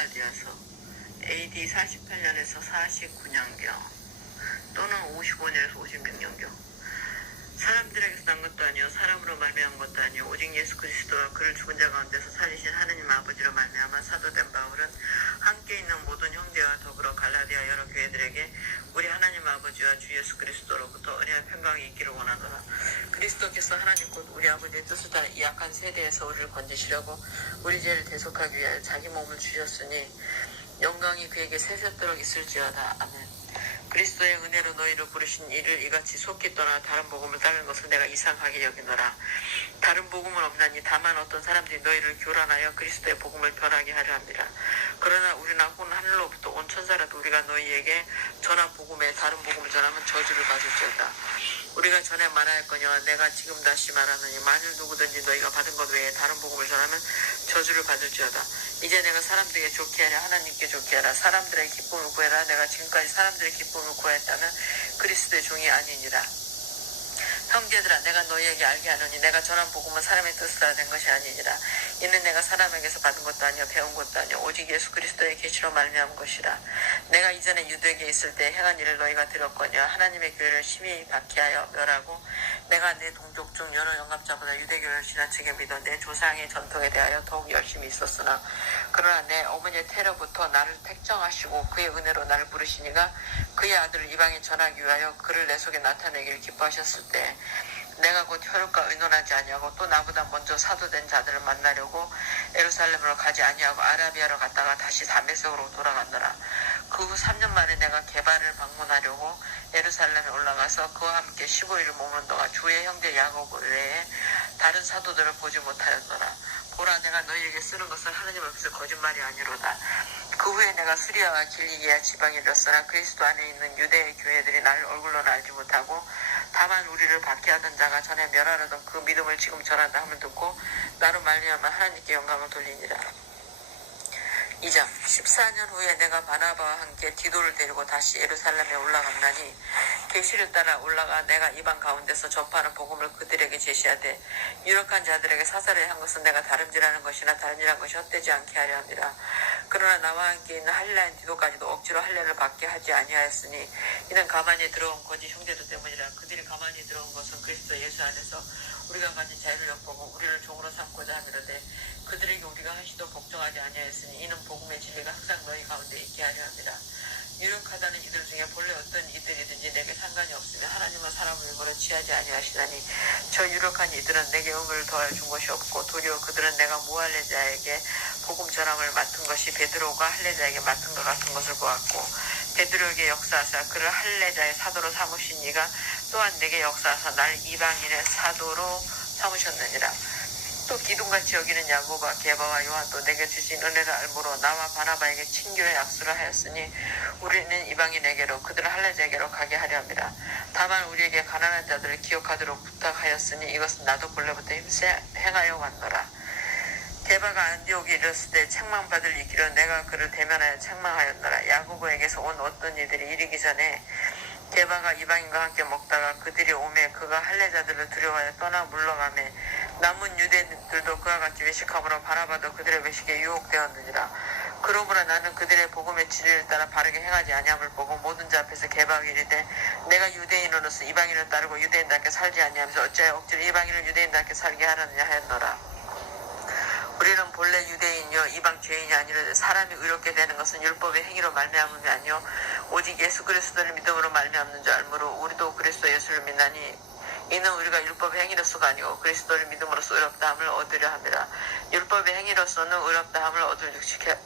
갈라디아서 AD 48년에서 49년경 또는 55년에서 56년경 사람들에게서 난 것도 아니요 사람으로 말미암은 것도 아니요 오직 예수 그리스도와 그를 죽은 자 가운데서 살리신 하느님 아버지로 말미암아 사도된 바울은 함께 있는 모든 형제와 더불어 갈라디아 여러 교회들에게 우리 하나님 아버지와 주 예수 그리스도로부터 은혜와 평강이 있기를 원하노라. 그리스도께서 하나님 곧 우리 아버지의 뜻을 따라 이 악한 세대에서 우리를 건지시려고 우리 죄를 대속하기 위하여 자기 몸을 주셨으니 영광이 그에게 세세토록 있을지어다. 아멘. 그리스도의 은혜로 너희를 부르신 이를 이같이 속히 떠나 다른 복음을 따르는 것을 내가 이상하게 여기노라. 다른 복음은 없나니 다만 어떤 사람들이 너희를 교란하여 그리스도의 복음을 변하게 하려 합니다. 그러나 우리나 혹은 하늘로부터 온 천사라도 우리가 너희에게 전한 복음에 다른 복음을 전하면 저주를 받을지어다. 우리가 전에 말하였거니와 내가 지금 다시 말하느니 만일 누구든지 너희가 받은 것 외에 다른 복음을 전하면 저주를 받을지어다. 이제 내가 사람들에게 좋게 하려 하나님께 좋게 하라. 사람들의 기쁨을 구해라. 내가 지금까지 사람들의 기쁨을 구하였다면 그리스도의 종이 아니니라. 형제들아 내가 너희에게 알게 하노니 내가 전한 복음은 사람의 뜻을 따라 된 것이 아니니라. 이는 내가 사람에게서 받은 것도 아니요 배운 것도 아니요 오직 예수 그리스도의 계시로 말미암은 것이라. 내가 이전에 유대교에 있을 때 행한 일을 너희가 들었거니와 하나님의 교회를 심히 박해하여 멸하고 내가 내 동족 중 여러 영감자보다 유대교를 지나치게 믿어 내 조상의 전통에 대하여 더욱 열심히 있었으나 그러나 내 어머니의 태로부터 나를 택정하시고 그의 은혜로 나를 부르시니가 그의 아들을 이방에 전하기 위하여 그를 내 속에 나타내기를 기뻐하셨을 때 내가 곧 혈육과 의논하지 아니하고 또 나보다 먼저 사도된 자들을 만나려고 예루살렘으로 가지 아니하고 아라비아로 갔다가 다시 다메섹으로 돌아갔노라. 그 후 3년 만에 내가 게바를 방문하려고 예루살렘에 올라가서 그와 함께 15일을 머무는 동안 주의 형제 야곱 외에 다른 사도들을 보지 못하였노라. 보라 내가 너희에게 쓰는 것은 하느님 앞에서 거짓말이 아니로다. 그 후에 내가 스리아와 길리기아 지방에 이르렀으나 그리스도 안에 있는 유대의 교회들이 나를 얼굴로는 알지 못하고 다만 우리를 박해하던 자가 전에 멸하려던 그 믿음을 지금 전한다 함을 듣고 나로 말미암아 하나님께 영광을 돌리니라. 2장 14년 후에 내가 바나바와 함께 디도를 데리고 다시 예루살렘에 올라갔나니 계시를 따라 올라가 내가 이방 가운데서 접하는 복음을 그들에게 제시하되 유력한 자들에게 사사를 한 것은 내가 다름질하는 것이나 다름질한 것이 헛되지 않게 하려 함이라. 그러나 나와 함께 있는 할례인 디도까지도 억지로 할례를 받게 하지 아니하였으니 이는 가만히 들어온 거짓 형제들 때문이라. 그들이 가만히 들어온 것은 그리스도 예수 안에서 우리가 가진 자유를 엿보고 우리를 종으로 삼고자 하미로되 그들에게 우리가 한시도 복종하지 아니하였으니 이는 복음의 진리가 항상 너희 가운데 있게 하려 합니다. 유력하다는 이들 중에 본래 어떤 이들이든지 내게 상관이 없으며 하나님은 사람을 일부러 취하지 아니하시다니 저 유력한 이들은 내게 의무를 더하여 준 것이 없고 도리어 그들은 내가 무할례자에게 복음 전함을 맡은 것이 베드로가 할례자에게 맡은 것 같은 것을 보았고 베드로에게 역사하사 그를 할례자의 사도로 삼으신 이가 또한 내게 역사하사 날 이방인의 사도로 삼으셨느니라. 또 기둥같이 여기는 야고보와 게바와 요한도 내게 주신 은혜를 알므로 나와 바나바에게 친교의 약수를 하였으니 우리는 이방인에게로 그들을 할례자에게로 가게 하려 합니다. 다만 우리에게 가난한 자들을 기억하도록 부탁하였으니 이것은 나도 본래부터 힘세 행하여 왔노라. 게바가 안디옥에 이르렀을 때 책망받을 이기로 내가 그를 대면하여 책망하였노라. 야고보에게서 온 어떤 이들이 이르기 전에 게바가 이방인과 함께 먹다가 그들이 오매 그가 할례자들을 두려워하여 떠나 물러가매 남은 유대인들도 그와 같이 외식함으로 바나바도 그들의 외식에 유혹되었느니라. 그러므로 나는 그들의 복음의 진리를 따라 바르게 행하지 아니함을 보고 모든 자 앞에서 게바가 이르되 내가 유대인으로서 이방인을 따르고 유대인답게 살지 아니하면서 어찌하여 억지로 이방인을 유대인답게 살게 하느냐 하였노라. 우리는 본래 유대인이요 이방 죄인이 아니라 사람이 의롭게 되는 것은 율법의 행위로 말미암음이 아니요 오직 예수 그리스도를 믿음으로 말미암는 줄 알므로 우리도 그리스도 예수를 믿나니 이는 우리가 율법의 행위로서가 아니고 그리스도를 믿음으로써 의롭다함을 얻으려 함이라. 율법의 행위로서는 의롭다함을 얻을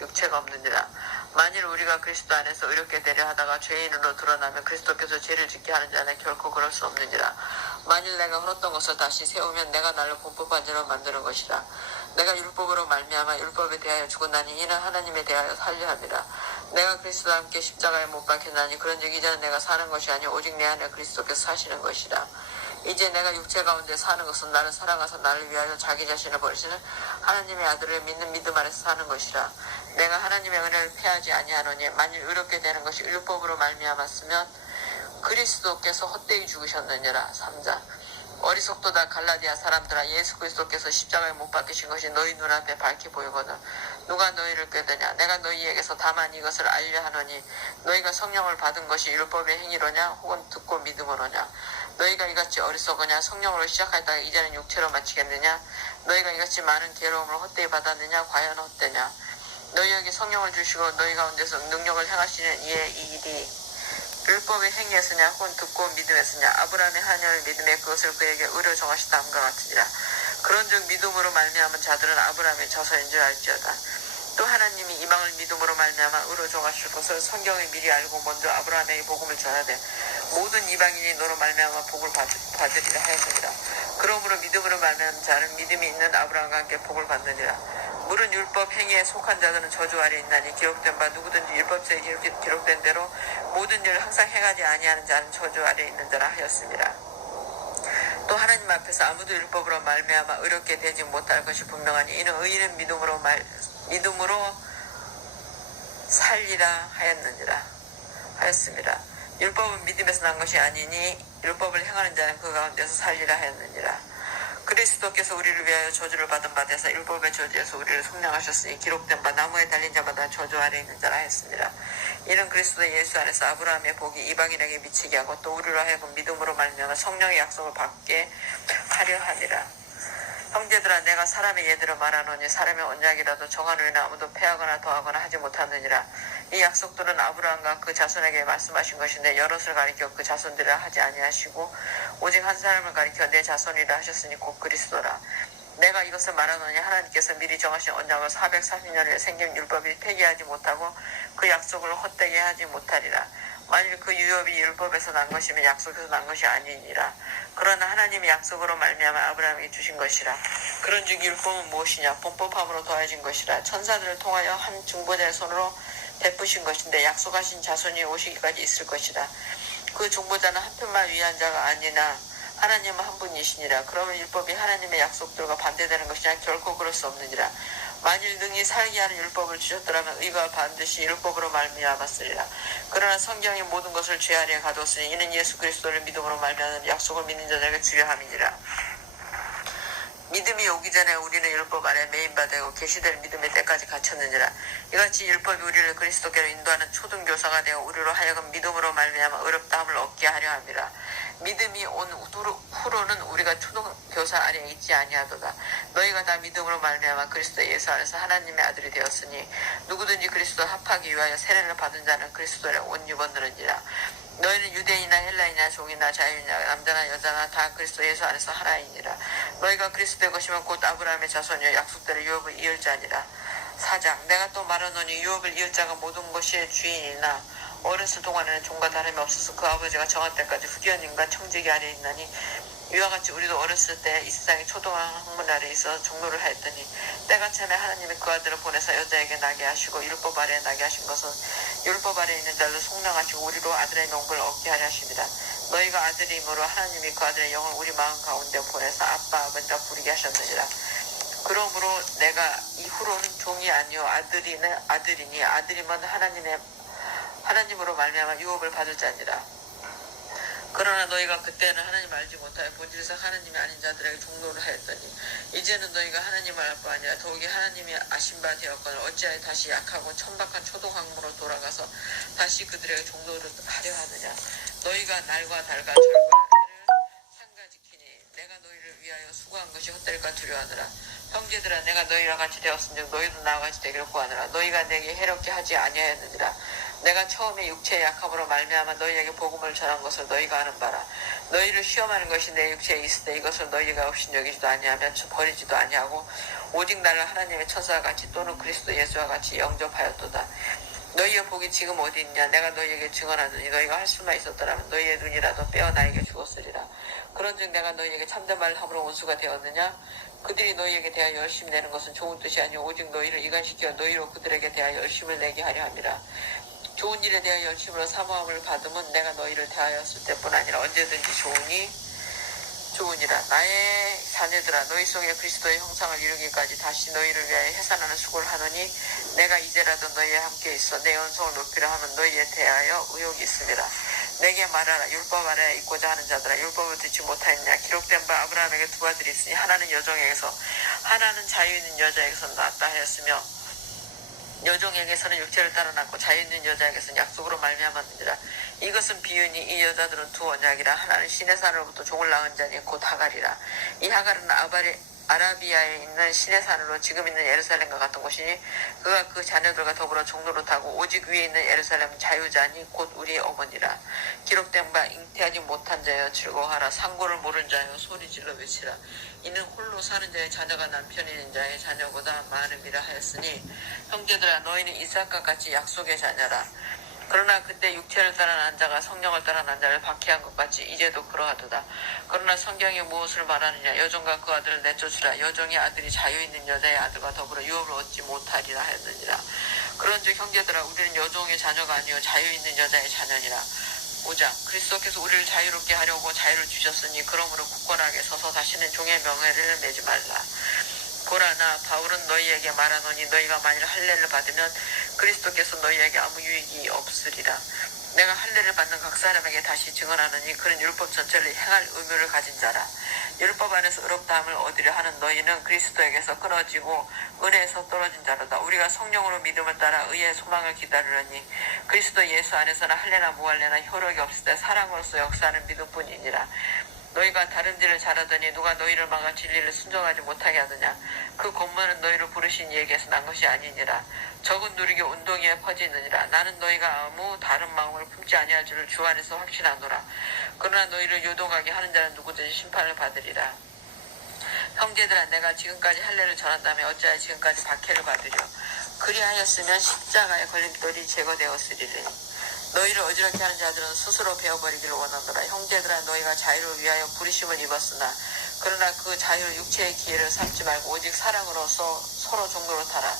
육체가 없느니라. 만일 우리가 그리스도 안에서 의롭게 되려 하다가 죄인으로 드러나면 그리스도께서 죄를 짓게 하는 자는 결코 그럴 수 없느니라. 만일 내가 흘렀던 것을 다시 세우면 내가 나를 본법한 자로 만드는 것이라. 내가 율법으로 말미암아 율법에 대하여 죽었나니 이는 하나님에 대하여 살려 함이라. 내가 그리스도와 함께 십자가에 못 박혔나니 그런즉 이제는 내가 사는 것이 아니오 오직 내 안에 그리스도께서 사시는 것이라. 이제 내가 육체 가운데 사는 것은 나를 사랑하사 나를 위하여 자기 자신을 버리시는 하나님의 아들을 믿는 믿음 안에서 사는 것이라. 내가 하나님의 은혜를 패하지 아니하노니 만일 의롭게 되는 것이 율법으로 말미암았으면 그리스도께서 헛되이 죽으셨느니라. 3장 어리석도다 갈라디아 사람들아, 예수 그리스도께서 십자가에 못 박히신 것이 너희 눈앞에 밝히 보이거든 누가 너희를 꾀드냐. 내가 너희에게서 다만 이것을 알려 하노니 너희가 성령을 받은 것이 율법의 행위로냐 혹은 듣고 믿음으로냐. 너희가 이같이 어리석으냐. 성령으로 시작하다가 이제는 육체로 마치겠느냐. 너희가 이같이 많은 괴로움을 헛되이 받았느냐. 과연 헛되냐. 너희에게 성령을 주시고 너희 가운데서 능력을 행하시는 이의 이 일이 율법의 행위에서냐 혹은 듣고 믿음에서냐. 아브라함의 하나님을 믿음에 그것을 그에게 의로 정하시 다음과 같으니라. 그런즉 믿음으로 말미암은 자들은 아브라함의 자손인 줄 알지어다. 또 하나님이 이방을 믿음으로 말미암아 의로 정하실 것을 성경이 미리 알고 먼저 아브라함에게 복음을 전하되 모든 이방인이 너로 말미암아 복을 받으리라 하였느니라. 그러므로 믿음으로 말미암은 자는 믿음이 있는 아브라함과 함께 복을 받느니라. 물은 율법 행위에 속한 자들은 저주 아래 있나니 기록된 바 누구든지 율법서에 기록된 대로 모든 일을 항상 행하지 아니하는 자는 저주 아래 있는 자라 하였습니다. 또 하나님 앞에서 아무도 율법으로 말미암아 의롭게 되지 못할 것이 분명하니 이는 의인은 믿음으로 살리라 하였습니다. 율법은 믿음에서 난 것이 아니니 율법을 행하는 자는 그 가운데서 살리라 하였느니라. 그리스도께서 우리를 위하여 저주를 받은 바 되사 율법의 저주에서 우리를 속량하셨으니 기록된 바 나무에 달린 자마다 저주 아래 있는 자라 했습니다. 이는 그리스도 예수 안에서 아브라함의 복이 이방인에게 미치게 하고 또 우리로 하여금 믿음으로 말미암아 성령의 약속을 받게 하려 하니라. 형제들아, 내가 사람의 예대로 말하노니 사람의 언약이라도 정하노니 아무도 패하거나 더하거나 하지 못하느니라. 이 약속들은 아브라함과 그 자손에게 말씀하신 것인데 여럿을 가리켜 그 자손들이라 하지 아니하시고 오직 한 사람을 가리켜 내 자손이라 하셨으니 곧 그리스도라. 내가 이것을 말하노니 하나님께서 미리 정하신 언약을 440년에 생긴 율법이 폐기하지 못하고 그 약속을 헛되게 하지 못하리라. 만일 그 유업이 율법에서 난 것이면 약속에서 난 것이 아니니라. 그러나 하나님의 약속으로 말미암아 아브라함에게 주신 것이라. 그런즉 율법은 무엇이냐. 본법함으로 더해진 것이라. 천사들을 통하여 한 중보자의 손으로 베푸신 것인데 약속하신 자손이 오시기까지 있을 것이라. 그 중보자는 한 편만 위한 자가 아니나 하나님은 한 분이시니라. 그러면 율법이 하나님의 약속들과 반대되는 것이냐. 결코 그럴 수 없느니라. 만일 능히 살게 하는 율법을 주셨더라면 의가 반드시 율법으로 말미암았으리라. 그러나 성경이 모든 것을 죄아래에 가두었으니 이는 예수 그리스도를 믿음으로 말미암는 약속을 믿는 자들에게 주려 함이니라. 믿음이 오기 전에 우리는 율법 아래 매인바되고 계시될 믿음의 때까지 갇혔느니라. 이같이 율법이 우리를 그리스도께로 인도하는 초등교사가 되어 우리로 하여금 믿음으로 말미암아 의롭다함을 얻게 하려 함이라. 믿음이 온 후로는 우리가 초등교사 아래에 있지 아니하도다. 너희가 다 믿음으로 말미암아 그리스도 예수 안에서 하나님의 아들이 되었으니 누구든지 그리스도 합하기 위하여 세례를 받은 자는 그리스도를 옷 입었느니라. 너희는 유대인이나 헬라인이나 종이나 자유이나 남자나 여자나 다 그리스도 예수 안에서 하나이니라. 너희가 그리스도의 것이면 곧 아브라함의 자손이여 약속대로 유업을 이을 자니라. 4장 내가 또 말하노니 유업을 이을 자가 모든 것의 주인이나 어렸을 동안에는 종과 다름이 없어서 그 아버지가 정한 때까지 후견인과 청지기 아래에 있나니 이와 같이 우리도 어렸을 때 이 세상의 초등학문 아래에 있어 종로를 하였더니 때가 차면 하나님이 그 아들을 보내서 여자에게 나게 하시고 율법 아래에 나게 하신 것은 율법 아래에 있는 자를 속량하시고 우리로 아들의 명분을 얻게 하려 하십니다. 너희가 아들이므로 하나님이 그 아들의 영을 우리 마음 가운데 보내서 아빠 아버지라 부르게 하셨느니라. 그러므로 내가 이후로는 종이 아니요 아들이니 아들이면 하나님으로 말미암아 유업을 받을 자니라. 그러나 너희가 그때는 하나님 알지 못하여 본질에서 하나님이 아닌 자들에게 종로를 하였더니 이제는 너희가 하나님을 알 바 아니라 더욱이 하나님이 아신 바 되었거늘 어찌하여 다시 약하고 천박한 초동학문으로 돌아가서 다시 그들에게 종로를 하려 하느냐. 너희가 날과 달과 절과 해를 상가지키니 내가 너희를 위하여 수고한 것이 헛될까 두려워하느라. 형제들아, 내가 너희와 같이 되었은즉 너희도 나와 같이 되기를 구하느라. 너희가 내게 해롭게 하지 아니하였느니라. 내가 처음에 육체의 약함으로 말미암아 너희에게 복음을 전한 것을 너희가 아는 바라. 너희를 시험하는 것이 내 육체에 있을 때 이것을 너희가 없인 여기지도 아니하며 버리지도 아니하고 오직 나를 하나님의 천사와 같이 또는 그리스도 예수와 같이 영접하였도다. 너희의 복이 지금 어디 있냐. 내가 너희에게 증언하노니 너희가 할 수만 있었더라면 너희의 눈이라도 빼어 나에게 주었으리라. 그런즉 내가 너희에게 참된 말을 함으로 원수가 되었느냐. 그들이 너희에게 대하여 열심히 내는 것은 좋은 뜻이 아니오 오직 너희를 이간시켜 너희로 그들에게 대하여 열심을 내게 하려 함이라. 좋은 일에 대하여 열심으로 사모함을 받으면 내가 너희를 대하였을 때뿐 아니라 언제든지 좋으니라. 나의 자녀들아, 너희 속에 그리스도의 형상을 이루기까지 다시 너희를 위하여 해산하는 수고를 하노니 내가 이제라도 너희와 함께 있어 내 연성을 높이려 하면 너희에 대하여 의욕이 있습니다. 내게 말하라. 율법 아래에 있고자 하는 자들아, 율법을 듣지 못하였냐. 기록된 바 아브라함에게 두 아들이 있으니 하나는 여종에게서 하나는 자유 있는 여자에게서 낳았다 하였으며 여종에게서는 육체를 따라 낳고 자유 있는 여자에게서는 약속으로 말미암았느니라. 이것은 비유니 이 여자들은 두 언약이라. 하나는 신의 산으로부터 종을 낳은 자니 곧 하갈이라. 이 하갈은 아라비아에 있는 신의 산으로 지금 있는 예루살렘과 같은 곳이니 그가 그 자녀들과 더불어 종로를 타고 오직 위에 있는 예루살렘은 자유자니 곧 우리의 어머니라. 기록된 바 잉태하지 못한 자여 즐거워하라. 상고를 모른 자여 소리질러 외치라. 이는 홀로 사는 자의 자녀가 남편이 있는 자의 자녀보다 많음이라 하였으니 형제들아 너희는 이삭과 같이 약속의 자녀라. 그러나 그때 육체를 따라 난 자가 성령을 따라 난 자를 박해한 것 같이 이제도 그러하도다. 그러나 성경이 무엇을 말하느냐. 여종과 그 아들을 내쫓으라. 여종의 아들이 자유 있는 여자의 아들과 더불어 유업을 얻지 못하리라 하였느니라. 그런즉 형제들아 우리는 여종의 자녀가 아니요 자유 있는 여자의 자녀니라. 5장 그리스도께서 우리를 자유롭게 하려고 자유를 주셨으니 그러므로 굳건하게 서서 다시는 종의 명예를 매지 말라. 보라 나 바울은 너희에게 말하노니 너희가 만일 할례를 받으면 그리스도께서 너희에게 아무 유익이 없으리라. 내가 할례를 받는 각 사람에게 다시 증언하노니 그는 율법 전체를 행할 의무를 가진 자라. 율법 안에서 의롭다함을 얻으려 하는 너희는 그리스도에게서 끊어지고 은혜에서 떨어진 자로다. 우리가 성령으로 믿음을 따라 의의 소망을 기다리려니 그리스도 예수 안에서는 할례나 무할례나 효력이 없을 때 사랑으로서 역사하는 믿음뿐이니라. 너희가 다른 일을 잘하더니 누가 너희를 막아 진리를 순종하지 못하게 하느냐. 그 권모는 너희를 부르신 이에게서 난 것이 아니니라. 적은 누리게 운동에 퍼지느니라. 나는 너희가 아무 다른 마음을 품지 아니할 줄을 주 안에서 확신하노라. 그러나 너희를 요동하게 하는 자는 누구든지 심판을 받으리라. 형제들아 내가 지금까지 할례를 전한다면 어찌하여 지금까지 박해를 받으려. 그리하였으면 십자가의 걸림돌이 제거되었으리니 너희를 어지럽게 하는 자들은 스스로 베어버리기를 원하노라. 형제들아 너희가 자유를 위하여 부르심을 입었으나 그러나 그 자유를 육체의 기회를 삼지 말고 오직 사랑으로서 서로 종로로 타라.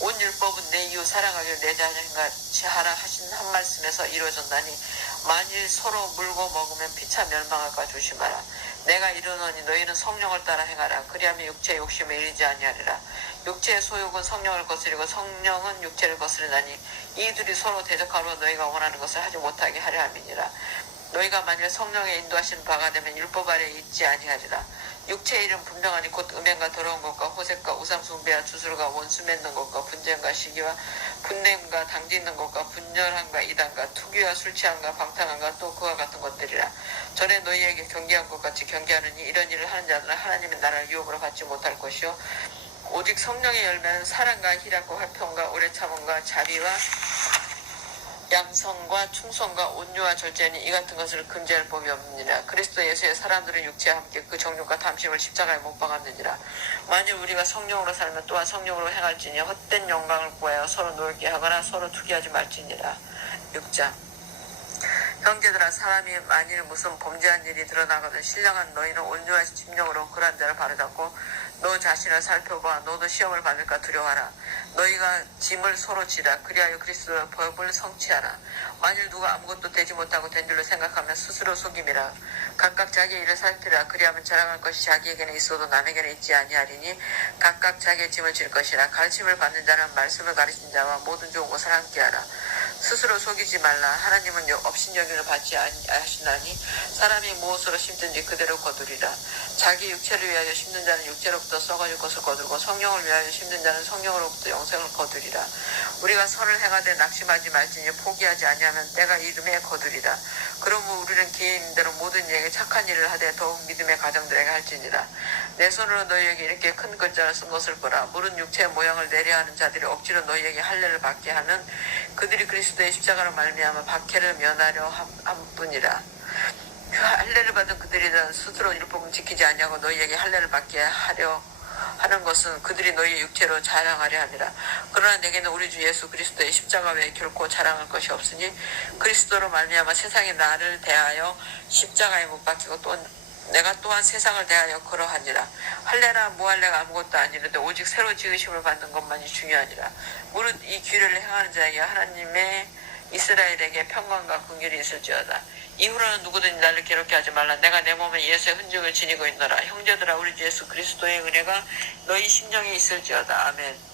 온 율법은 내 이웃 사랑하기를 내 자신같이 하라 하신 한 말씀에서 이루어졌나니 만일 서로 물고 먹으면 피차 멸망할까 조심하라. 내가 이르노니 너희는 성령을 따라 행하라. 그리하면 육체의 욕심에 이르지 아니하리라. 육체의 소욕은 성령을 거스리고 성령은 육체를 거스리나니 이 둘이 서로 대적하므로 너희가 원하는 것을 하지 못하게 하려 함이니라. 너희가 만일 성령의 인도하시는 바가 되면 율법 아래에 있지 아니하리라. 육체의 일은 분명하니 곧 음행과 더러운 것과 호색과 우상숭배와 주술과 원수 맺는 것과 분쟁과 시기와 분냄과 당짓는 것과 분열함과 이단과 투기와 술 취함과 방탕함과 또 그와 같은 것들이라. 전에 너희에게 경계한 것 같이 경계하느니 이런 일을 하는 자들은 하나님의 나라를 유업으로 받지 못할 것이요 오직 성령의 열매는 사랑과 희락과 화평과 오래 참음과 자비와 양성과 충성과 온유와 절제니 이 같은 것을 금지할 법이 없느니라. 그리스도 예수의 사람들은 육체와 함께 그 정욕과 탐심을 십자가에 못 박았느니라. 만일 우리가 성령으로 살면 또한 성령으로 행할지니 헛된 영광을 구하여 서로 놀게 하거나 서로 투기하지 말지니라. 6장 형제들아 사람이 만일 무슨 범죄한 일이 드러나거든 신령한 너희는 온유한 심령으로 그런 자를 바로잡고 너 자신을 살펴봐. 너도 시험을 받을까 두려워하라. 너희가 짐을 서로 지라. 그리하여 그리스도의 법을 성취하라. 만일 누가 아무것도 되지 못하고 된 줄로 생각하면 스스로 속임이라. 각각 자기의 일을 살피라. 그리하면 자랑할 것이 자기에게는 있어도 남에게는 있지 아니하리니 각각 자기의 짐을 질 것이라. 가르침을 받는 자는 말씀을 가르친 자와 모든 좋은 것을 함께하라. 스스로 속이지 말라. 하나님은 업신여김을 받지 아니하시나니 사람이 무엇으로 심든지 그대로 거두리라. 자기 육체를 위하여 심는 자는 육체로부터 썩어질 것을 거두고 성령을 위하여 심는 자는 성령으로부터 영생을 거두리라. 우리가 선을 행하되 낙심하지 말지니 포기하지 아니하면 때가 이름에 거두리라. 그러므로 우리는 기회 있는 대로 모든 이에게 착한 일을 하되 더욱 믿음의 가정들에게 할지니라. 내 손으로 너희에게 이렇게 큰 글자를 쓴 것을 보라. 물은 육체의 모양을 내려하는 자들이 억지로 너희에게 할례를 받게 하는 그들이 그리스도의 십자가로 말미암아 박해를 면하려 함뿐이라. 할례를 받은 그들이든 스스로 율법을 지키지 아니하고 너희에게 할례를 받게 하려 하는 것은 그들이 너희의 육체로 자랑하려 함이라. 그러나 내게는 우리 주 예수 그리스도의 십자가 외에 결코 자랑할 것이 없으니 그리스도로 말미암아 세상이 나를 대하여 십자가에 못 박히고 또 내가 또한 세상을 대하여 그러하니라. 할례나 무할례가 아무것도 아니라도 오직 새로 지으심을 받는 것만이 중요하니라. 무릇 이 규례를 행하는 자에게 하나님의 이스라엘에게 평강과 긍휼이 있을지어다. 이후로는 누구든지 나를 괴롭게 하지 말라. 내가 내 몸에 예수의 흔적을 지니고 있노라. 형제들아 우리 주 예수 그리스도의 은혜가 너희 심령에 있을지어다. 아멘.